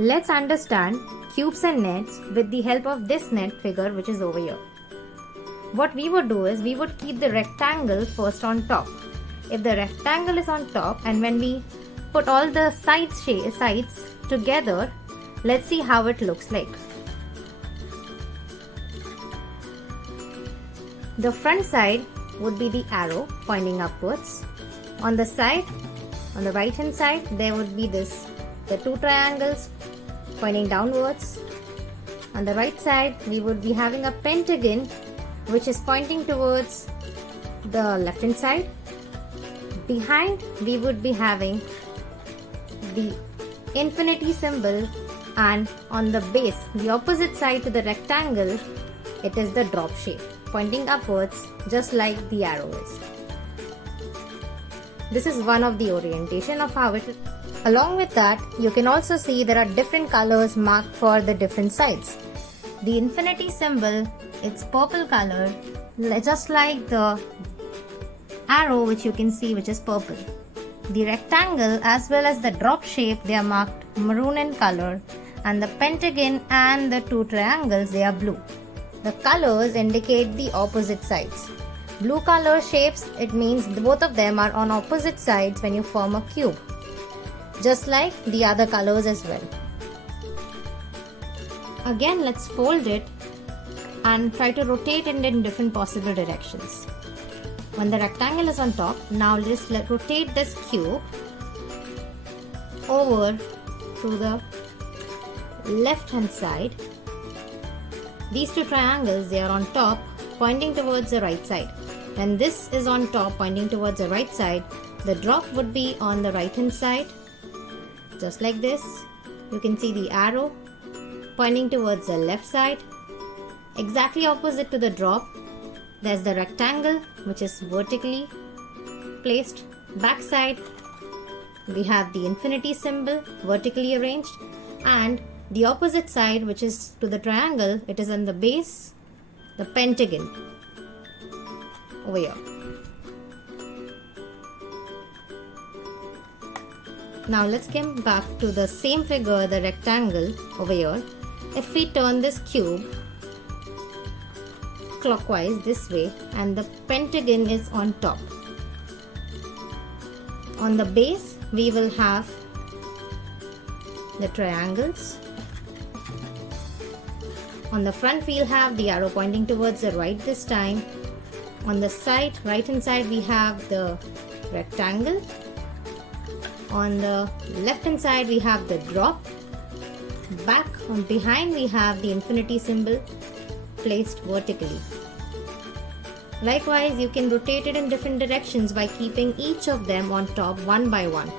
Let's understand cubes and nets with the help of this net figure which is over here. What we would do is we would keep the rectangle first on top. If the rectangle is on top and when we put all the sides together, let's see how it looks like. The front side would be the arrow pointing upwards. On the side, on the right hand side, there would be the two triangles pointing downwards. On the right side, we would be having a pentagon which is pointing towards the left hand side. Behind, we would be having the infinity symbol, and on the base, the opposite side to the rectangle, it is the drop shape pointing upwards just like the arrow is. This is one of the orientation of how it is. Along with that, you can also see there are different colors marked for the different sides. The infinity symbol, it's purple color, just like the arrow which you can see which is purple. The rectangle as well as the drop shape, they are marked maroon in color, and the pentagon and the two triangles, they are blue. The colors indicate the opposite sides. Blue color shapes, it means both of them are on opposite sides when you form a cube, just like the other colors as well. Again, let's fold it and try to rotate it in different possible directions. When the rectangle is on top, now let's rotate this cube over to the left hand side. These two triangles, they are on top pointing towards the right side. When this is on top pointing towards the right side, the drop would be on the right hand side, just like this. You can see the arrow pointing towards the left side. Exactly opposite to the drop, there's the rectangle which is vertically placed. Back side, we have the infinity symbol vertically arranged, and the opposite side, which is to the triangle, it is on the base, the pentagon over here. Now let's come back to the same figure, the rectangle over here. If we turn this cube clockwise this way, and the pentagon is on top. On the base, we will have the triangles. On the front, we'll have the arrow pointing towards the right this time. On the side, right hand side, we have the rectangle. On the left hand side, we have the drop. Back on behind, we have the infinity symbol placed vertically. Likewise, you can rotate it in different directions by keeping each of them on top one by one.